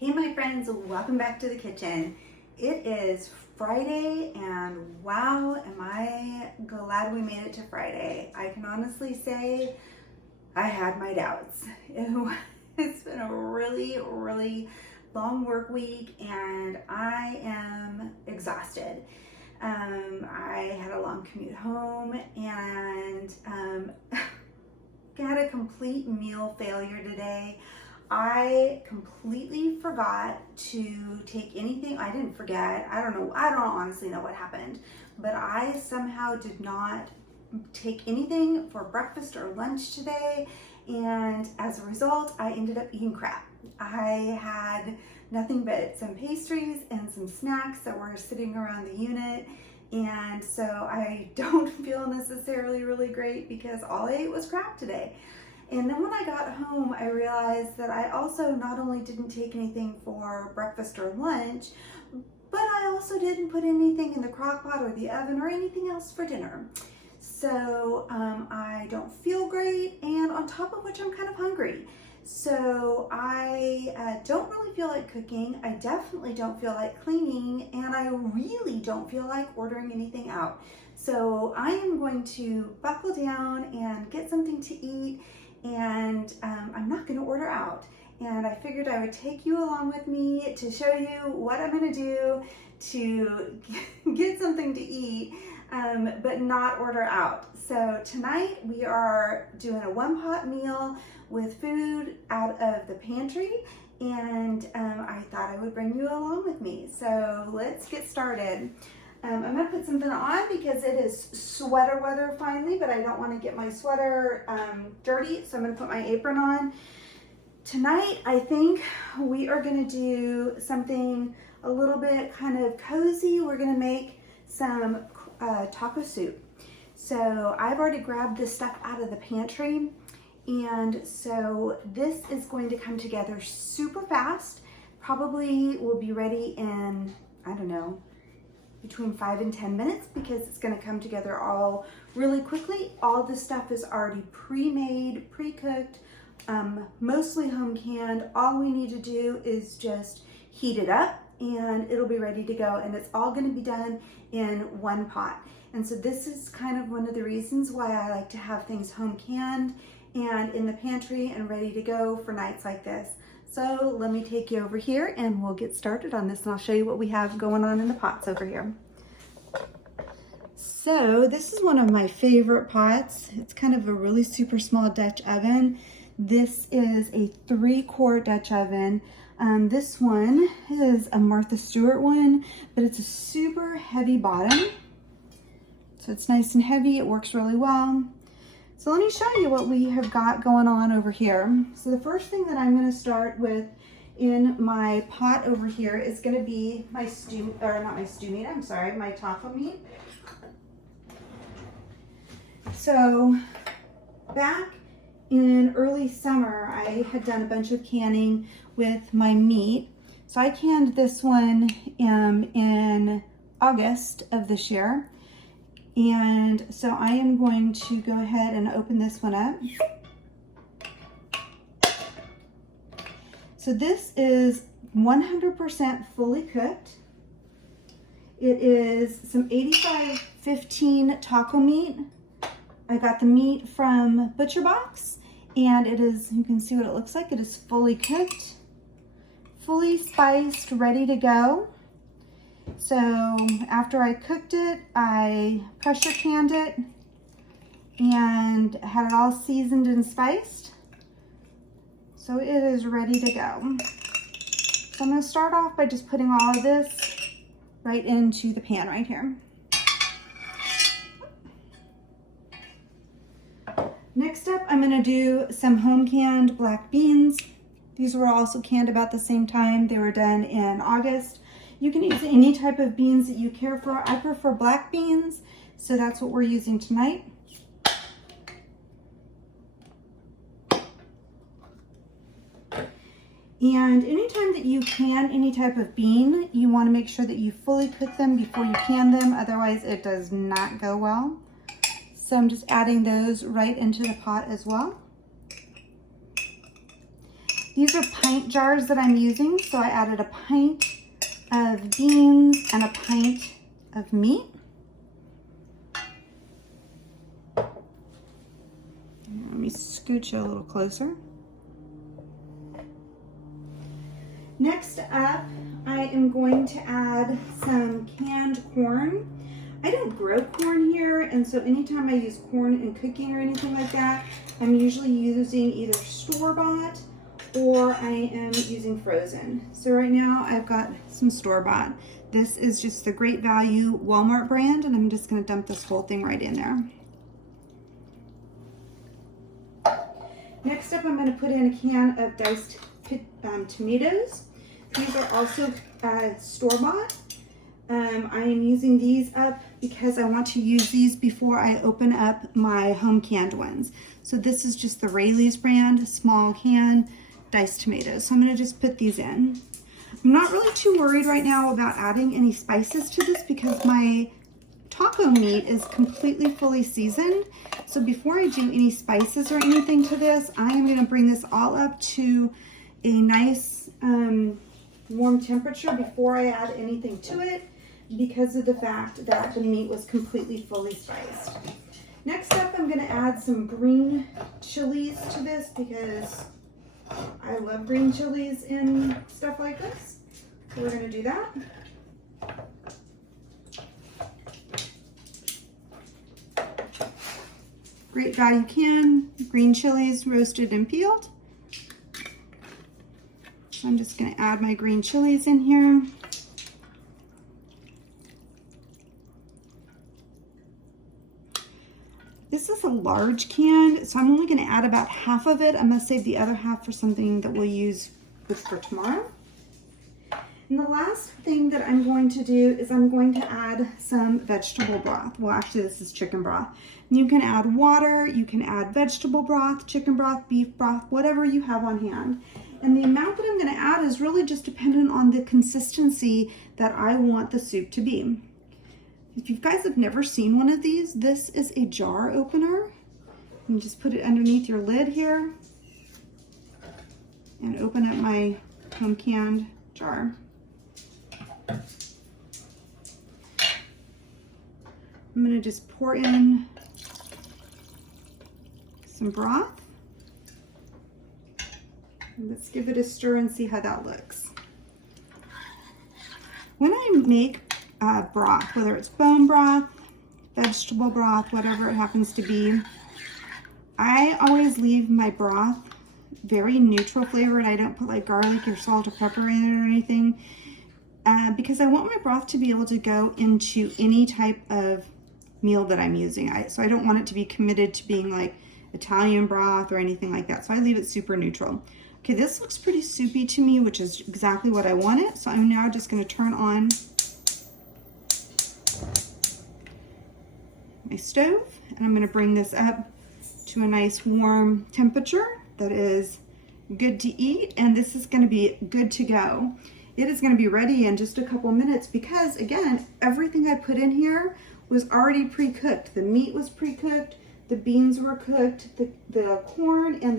Hey my friends, welcome back to the kitchen. It is Friday and wow, am I glad we made it to Friday. I can honestly say I had my doubts. It's been a really long work week and I am exhausted. I had a long commute home and had a complete meal failure today. I completely forgot to take anything. I didn't forget. I don't honestly know what happened, but I somehow did not take anything for breakfast or lunch today. And as a result, I ended up eating crap. I had nothing but some pastries and some snacks that were sitting around the unit. And so I don't feel necessarily really great because all I ate was crap today. And then when I got home, I realized that I also not only didn't take anything for breakfast or lunch, but I also didn't put anything in the crock pot or the oven or anything else for dinner. So I don't feel great, and on top of which I'm kind of hungry. So I don't really feel like cooking. I definitely don't feel like cleaning, and I really don't feel like ordering anything out. So I am going to buckle down and get something to eat, and I'm not going to order out. And I figured I would take you along with me to show you what I'm going to do to get something to eat, but not order out. So tonight we are doing a one-pot meal with food out of the pantry, and I thought I would bring you along with me. So let's get started. I'm going to put something on because it is sweater weather finally, but I don't want to get my sweater dirty, so I'm going to put my apron on. Tonight, I think we are going to do something a little bit kind of cozy. We're going to make some taco soup. So I've already grabbed this stuff out of the pantry, and so this is going to come together super fast. Probably will be ready in, I don't know, between 5 and 10 minutes because it's going to come together all really quickly. All this stuff is already pre-made, pre-cooked, mostly home canned. All we need to do is just heat it up and it'll be ready to go, and it's all going to be done in one pot. And so this is kind of one of the reasons why I like to have things home canned and in the pantry and ready to go for nights like this. So let me take you over here and we'll get started on this, and I'll show you what we have going on in the pots over here. So this is one of my favorite pots. It's kind of a really super small Dutch oven. This is a 3-quart Dutch oven. This one is a Martha Stewart one, but it's a super heavy bottom. So it's nice and heavy, it works really well. So let me show you what we have got going on over here. So the first thing that I'm going to start with in my pot over here is going to be my stew, or not my stew meat, I'm sorry, my taco meat. So back in early summer, I had done a bunch of canning with my meat. So I canned this one in August of this year. And so I am going to go ahead and open this one up. So this is 100% fully cooked. It is some 85-15 taco meat. I got the meat from Butcher Box, and it is, you can see what it looks like. It is fully cooked, fully spiced, ready to go. So after I cooked it, I pressure canned it and had it all seasoned and spiced. So it is ready to go. So I'm going to start off by just putting all of this right into the pan right here. Next up, I'm going to do some home canned black beans. These were also canned about the same time. They were done in August. You can use any type of beans that you care for. I prefer black beans, so that's what we're using tonight. And anytime that you can any type of bean, you want to make sure that you fully cook them before you can them, otherwise it does not go well. So I'm just adding those right into the pot as well. These are pint jars that I'm using, so I added a pint of beans and a pint of meat. Let me scooch you a little closer. Next up, I am going to add some canned corn. I don't grow corn here, and so anytime I use corn in cooking or anything like that, I'm usually using either store-bought or I am using frozen. So right now I've got some store-bought. This is just the Great Value Walmart brand, and I'm just gonna dump this whole thing right in there. Next up, I'm gonna put in a can of diced tomatoes. These are also store-bought. I am using these up because I want to use these before I open up my home canned ones. So this is just the Rayleigh's brand, small can, diced tomatoes. So I'm gonna just put these in. I'm not really too worried right now about adding any spices to this because my taco meat is completely fully seasoned. So before I do any spices or anything to this, I am gonna bring this all up to a nice warm temperature before I add anything to it, because of the fact that the meat was completely fully spiced. Next up, I'm gonna add some green chilies to this because I love green chilies in stuff like this. So we're gonna do that. Great Value can, green chilies roasted and peeled. So I'm just gonna add my green chilies in here. This is a large can, so I'm only gonna add about half of it. I'm gonna save the other half for something that we'll use for tomorrow. And the last thing that I'm going to do is I'm going to add some vegetable broth. Well, actually this is chicken broth. You can add water, you can add vegetable broth, chicken broth, beef broth, whatever you have on hand. And the amount that I'm gonna add is really just dependent on the consistency that I want the soup to be. If you guys have never seen one of these, this is a jar opener. You can just put it underneath your lid here and open up my home canned jar. I'm gonna just pour in some broth. Let's give it a stir and see how that looks. When I make broth, whether it's bone broth, vegetable broth, whatever it happens to be, I always leave my broth very neutral flavored. I don't put like garlic or salt or pepper in it or anything because I want my broth to be able to go into any type of meal that I'm using. So I don't want it to be committed to being like Italian broth or anything like that. So I leave it super neutral. Okay, this looks pretty soupy to me, which is exactly what I wanted. So I'm now just gonna turn on my stove and I'm gonna bring this up to a nice warm temperature that is good to eat, and this is gonna be good to go. It is gonna be ready in just a couple minutes because again, everything I put in here was already pre-cooked. The meat was pre-cooked, the beans were cooked, the corn and the